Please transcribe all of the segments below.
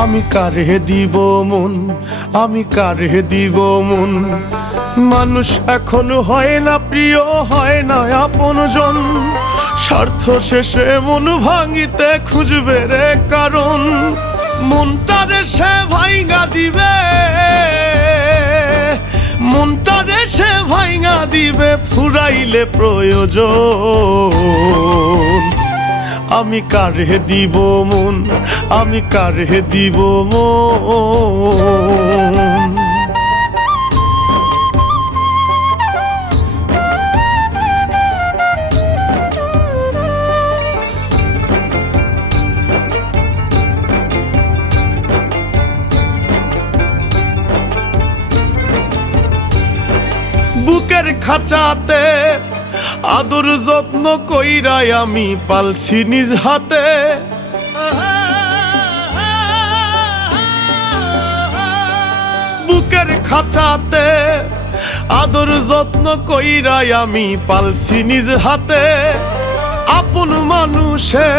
আমি কারে দিব মন, আমি কারে দিব মন। মানুষ এখন হয় না প্রিয়, হয় না আপনজন। স্বার্থ শেষে মন ভাঙিতে খুঁজবে রে কারণ। মনটারে সে ভাঙা দিবে, মনটারে সে ভাঙা দিবে ফুরাইলে প্রয়োজন। আমি কারে দিব মন, আমি কারে দিব মন। বুকের খাঁচাতে আদর যত্ন কইরাই আমি পালছি নিজ হাতে। বুকের খাঁচাতে আদর যত্ন কইরাই আমি পালছি নিজ হাতে। আপন মানুষে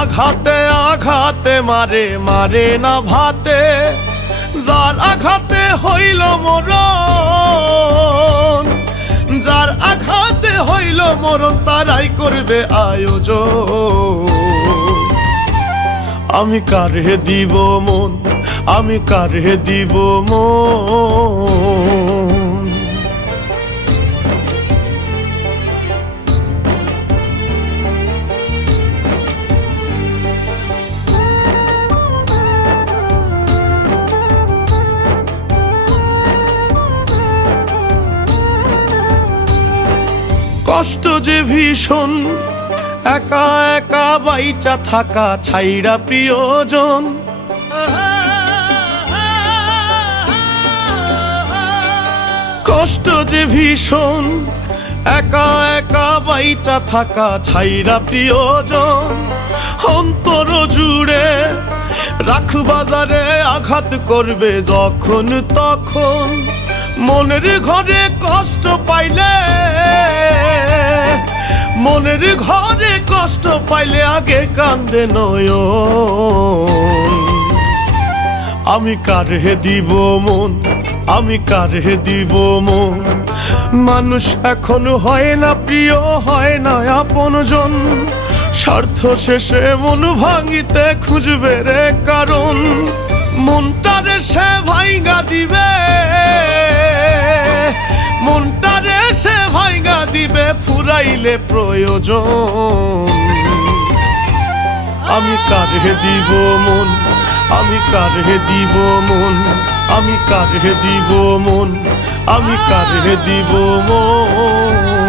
আঘাতে আঘাতে মারে, মারে না ভাতে। যার আঘাতে হইল মরণ, যার আঘাতে হইল মরণ, তারাই করবে আয়োজন। আমি কারে দিব মন, আমি কারে দিব মন। কষ্ট যে ভীষণ, একা একা বাইচা থাকা ছাইড়া প্রিয়জন। কষ্ট যে ভীষণ, একা একা বাইচা থাকা ছাইড়া প্রিয়জন। অন্তর জুড়ে রাখ বাজারে আঘাত করবে যখন তখন। মনের ঘরে কষ্ট পাইলে, মনের ঘরে কষ্ট পাইলে আগে কান্দে নয়ন। আমি কারে দিব মন, আমি কারে দিব মন। মানুষ এখন হয় না প্রিয়, হয় না আপনজন। স্বার্থ শেষে মন ভাঙিতে খুঁজবে রে কারণ। মনটারে সে ভাঙা দিবে, মনটারে সে ভাঙা দিবে ফুরাইলে প্রয়োজন। আমি কারে দিব মন, আমি কারে দিব মন, আমি কারে দিব মন, আমি কারে দিব মন।